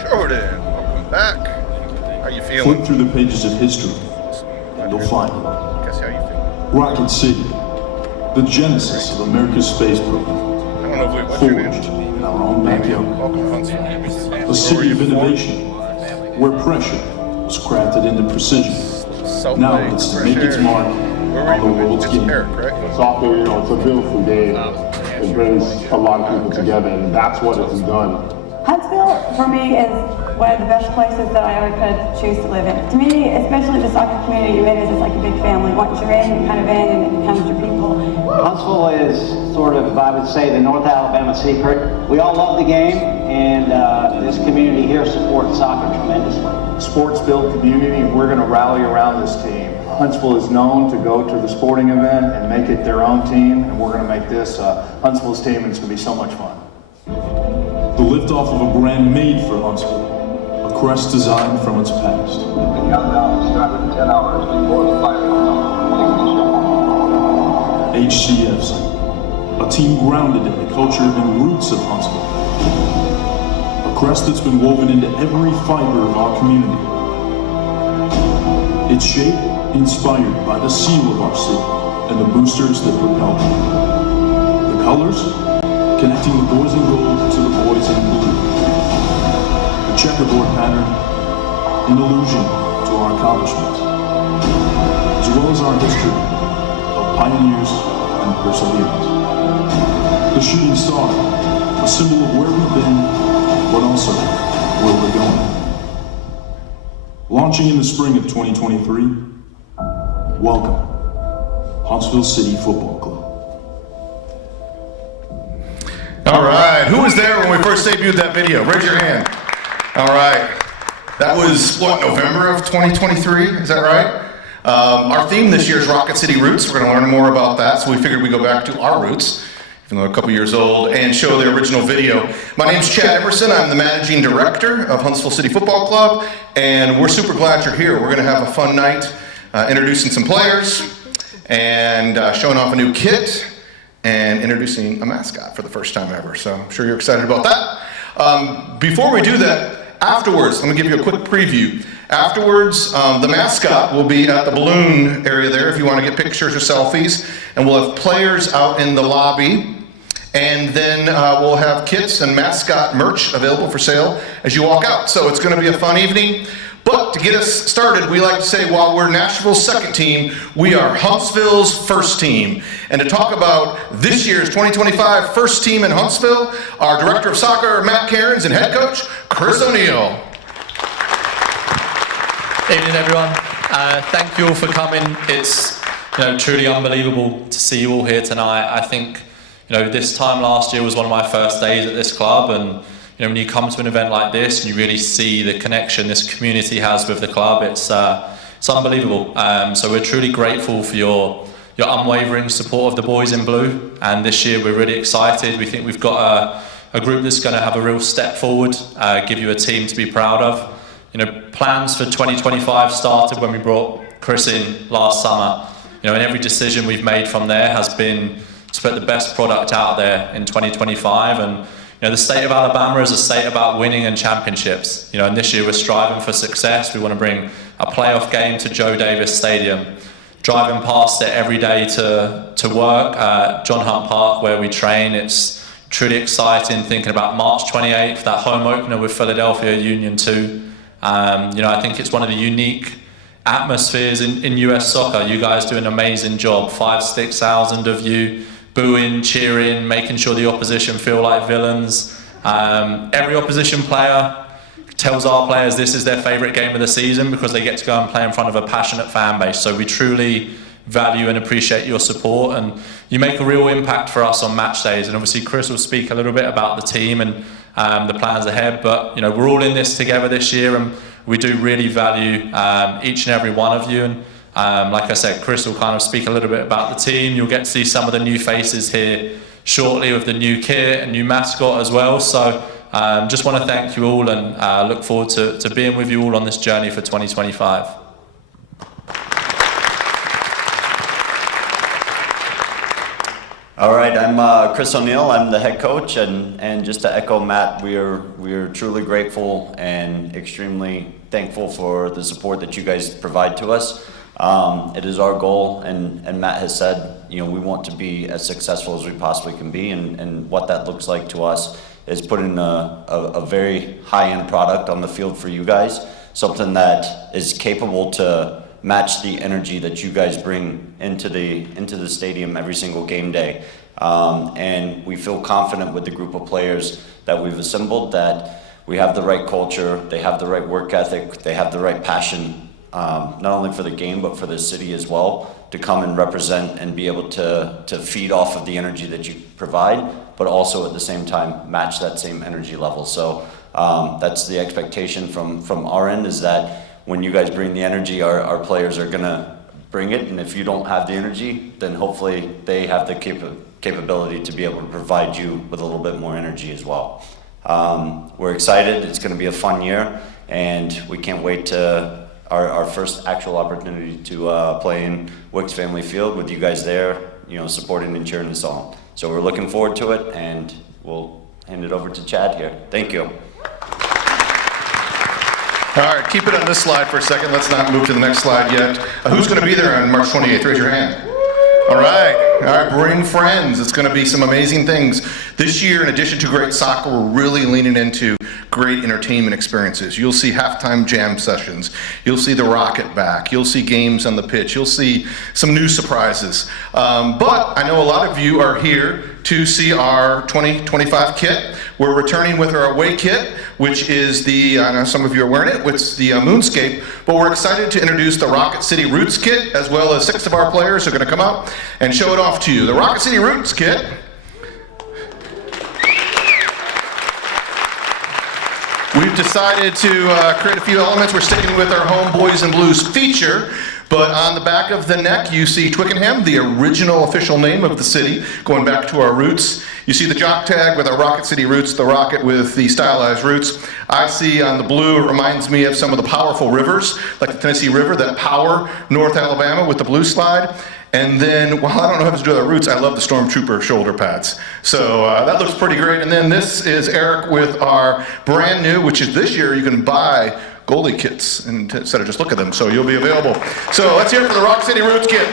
Jordan, welcome back. How you feeling? Flip through the pages of history, and you'll find it. Guess how you feel? Rocket City, the genesis of America's space program. I don't know if what's your name? Forged in our own backyard. Welcome to Huntsville. A city of innovation, where pressure was crafted into precision. Now it's to make its mark on the world's game. Soccer, it's a beautiful game. It brings a lot of people together, and that's what it's done. Huntsville, for me, is one of the best places that I ever could choose to live in. To me, especially the soccer community, it is like a big family. Once you're in, you're kind of in, and it becomes your people. Huntsville is sort of, I would say, the North Alabama secret. We all love the game, and this community here supports soccer tremendously. Sports build community, and we're going to rally around this team. Huntsville is known to go to the sporting event and make it their own team, and we're going to make this Huntsville's team, and it's going to be so much fun. The liftoff of a brand made for Huntsville, a crest designed from its past. The countdown started 10 hours before the fire. HCFC, a team grounded in the culture and roots of Huntsville. A crest that's been woven into every fiber of our community. Its shape inspired by the seal of our city and the boosters that propel it. The colors, connecting the boys in gold to the boys in blue. The checkerboard pattern, an allusion to our accomplishments, as well as our history of pioneers and perseverance. The shooting star, a symbol of where we've been, but also where we're going. Launching in the spring of 2023, welcome, Huntsville City Football Club. All right, who was there when we first debuted that video? Raise your hand. All right, that was, what, November of 2023, is that right? Our theme this year is Rocket City Roots. We're gonna learn more about that, so we figured we'd go back to our roots, even though a couple years old, and show the original video. My name's Chad Emerson. I'm the managing director of Huntsville City Football Club, and we're super glad you're here. We're gonna have a fun night introducing some players and showing off a new kit and introducing a mascot for the first time ever. So I'm sure you're excited about that. Before we do that, afterwards, let me give you a quick preview. Afterwards, the mascot will be at the balloon area there if you want to get pictures or selfies, and we'll have players out in the lobby, and then we'll have kits and mascot merch available for sale as you walk out. So it's going to be a fun evening. But to get us started, we like to say while we're Nashville's second team, we are Huntsville's first team. And to talk about this year's 2025 first team in Huntsville, our Director of Soccer, Matt Cairns, and Head Coach, Chris O'Neill. Evening, everyone. Thank you all for coming. It's truly unbelievable to see you all here tonight. I think this time last year was one of my first days at this club, and when you come to an event like this and you really see the connection this community has with the club, it's unbelievable. So we're truly grateful for your unwavering support of the boys in blue, and this year we're really excited. We think we've got a group that's going to have a real step forward, give you a team to be proud of. Plans for 2025 started when we brought Chris in last summer. And every decision we've made from there has been to put the best product out there in 2025. And the state of Alabama is a state about winning and championships. And this year we're striving for success. We want to bring a playoff game to Joe Davis Stadium. Driving past it every day to work, John Hunt Park where we train, it's truly exciting thinking about March 28th, that home opener with Philadelphia Union 2. I think it's one of the unique atmospheres in US soccer. You guys do an amazing job. 5,000-6,000 of you booing, cheering, making sure the opposition feel like villains. Every opposition player tells our players this is their favourite game of the season because they get to go and play in front of a passionate fan base. So we truly value and appreciate your support, and you make a real impact for us on match days. And obviously Chris will speak a little bit about the team and the plans ahead, but we're all in this together this year, and we do really value each and every one of you. And like I said, Chris will kind of speak a little bit about the team. You'll get to see some of the new faces here shortly with the new kit and new mascot as well. So just want to thank you all, and look forward to being with you all on this journey for 2025. All right, I'm Chris O'Neill. I'm the head coach, and just to echo Matt, we are truly grateful and extremely thankful for the support that you guys provide to us. It is our goal, and Matt has said, we want to be as successful as we possibly can be, and what that looks like to us is putting a very high-end product on the field for you guys, something that is capable to match the energy that you guys bring into the stadium every single game day. And we feel confident with the group of players that we've assembled that we have the right culture, they have the right work ethic, they have the right passion, not only for the game but for the city as well, to come and represent and be able to feed off of the energy that you provide, but also at the same time match that same energy level. So that's the expectation from our end, is that when you guys bring the energy, our players are gonna bring it, and if you don't have the energy, then hopefully they have the capability to be able to provide you with a little bit more energy as well. We're excited, it's gonna be a fun year, and we can't wait to our first actual opportunity to play in Wicks Family Field with you guys there, supporting and cheering us on. So we're looking forward to it, and we'll hand it over to Chad here. Thank you. All right, keep it on this slide for a second. Let's not move to the next slide yet. Who's going to be there on March 28th? Raise your hand. All right, bring friends. It's going to be some amazing things. This year, in addition to great soccer, we're really leaning into great entertainment experiences. You'll see halftime jam sessions. You'll see the Rocket back. You'll see games on the pitch. You'll see some new surprises. But I know a lot of you are here to see our 2025 kit. We're returning with our away kit, which is I know some of you are wearing it, it's the Moonscape, but we're excited to introduce the Rocket City Roots kit, as well as 6 of our players are gonna come up and show it off to you. The Rocket City Roots kit we've decided to create a few elements. We're sticking with our home Boys in Blues feature, but on the back of the neck you see Twickenham, the original official name of the city, going back to our roots. You see the jock tag with our Rocket City Roots, the rocket with the stylized roots. I see on the blue, it reminds me of some of the powerful rivers, like the Tennessee River that power North Alabama with the blue slide. And then, well, I don't know how to do our roots, I love the Stormtrooper shoulder pads. So that looks pretty great. And then this is Eric with our brand new, which is this year, you can buy goalie kits instead of just look at them, so you'll be available. So let's hear it for the Rock City Roots kit.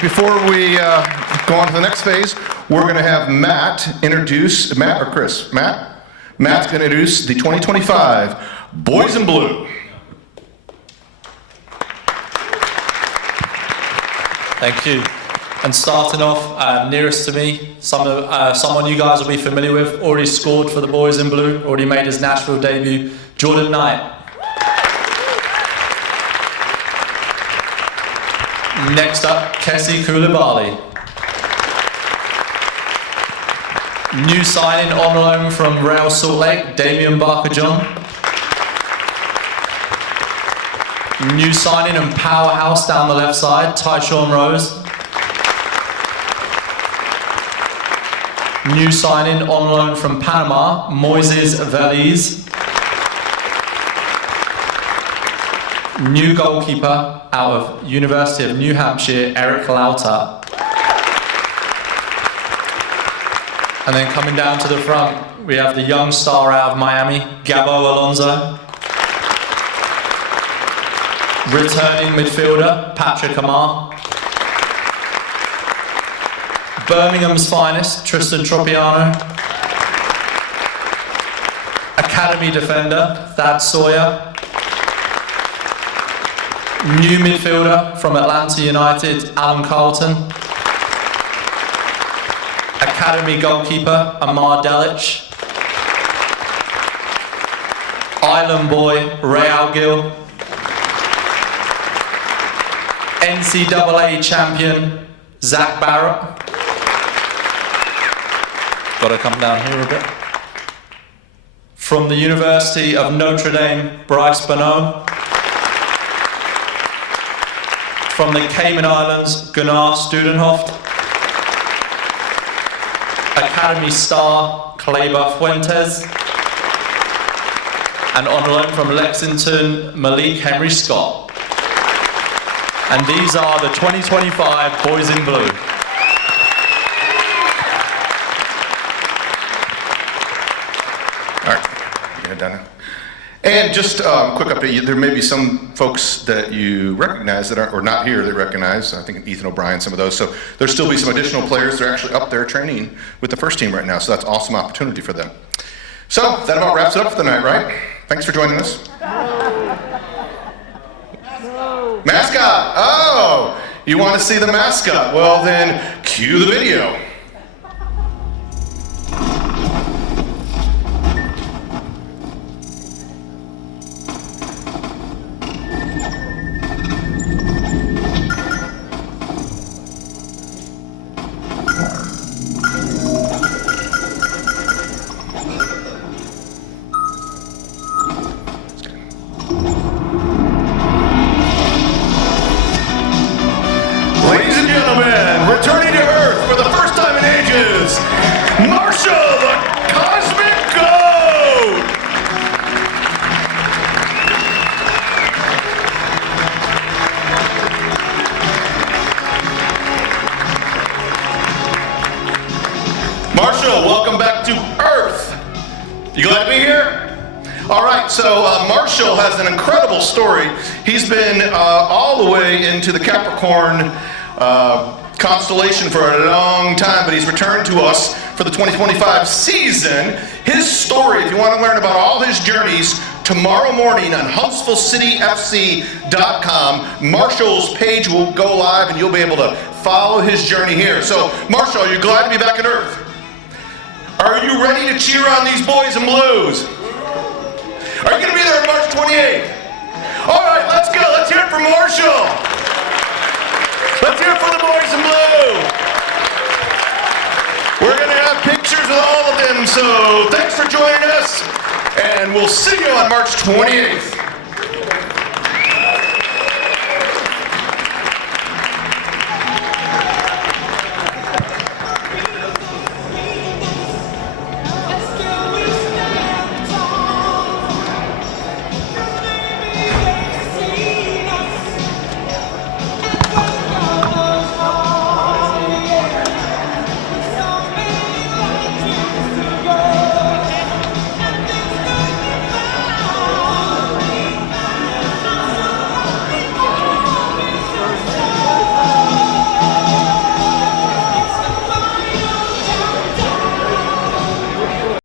Before we go on to the next phase, we're going to have Matt introduce, Matt or Chris? Matt? Matt's going to introduce the 2025 Boys in Blue. Thank you. And starting off, nearest to me, someone you guys will be familiar with, already scored for the Boys in Blue, already made his Nashville debut, Jordan Knight. Next up, Kessie Koulibaly. New signing on loan from Real Salt Lake, Damian Barker-John. New signing and powerhouse down the left side, Tyshawn Rose. New signing on loan from Panama, Moises Veliz. New goalkeeper out of University of New Hampshire, Eric Lauter. And then coming down to the front, we have the young star out of Miami, Gabo Alonso. Returning midfielder, Patrick Amar. Birmingham's finest, Tristan Tropiano. Academy defender, Thad Sawyer. New midfielder from Atlanta United, Alan Carlton. Academy goalkeeper, Amar Delic. Island boy, Ray Algill. NCAA champion, Zach Barrett. Got to come down here a bit. From the University of Notre Dame, Bryce Bonneau. From the Cayman Islands, Gunnar Studenhoft. Academy star, Kleber Fuentes. And on loan from Lexington, Malik Henry Scott. And these are the 2025 Boys in Blue. All right, you head down now. And just quick update, there may be some folks that you recognize that are not here that recognize, I think Ethan O'Brien, some of those. So there'll still be some additional players that are actually up there training with the first team right now. So that's an awesome opportunity for them. So that about wraps it up for the night, right? Thanks for joining us. Mascot, oh, you want to see the mascot? Well then, cue the video. Ladies and gentlemen, returning to Earth for the first time in ages, Marshall, the Cosmic Goat! Marshall, welcome back to Earth. You glad to be here? All right, so Marshall has an incredible story. He's been all the way into the Capricorn constellation for a long time, but he's returned to us for the 2025 season. His story, if you want to learn about all his journeys, tomorrow morning on HuntsvilleCityFC.com, Marshall's page will go live and you'll be able to follow his journey here. So, Marshall, are you glad to be back on Earth? Are you ready to cheer on these boys in blues? Are you going to be there on March 28th? All right, let's go. Let's hear it for Marshall. Let's hear it for the boys in blue. We're going to have pictures with all of them, so thanks for joining us, and we'll see you on March 28th.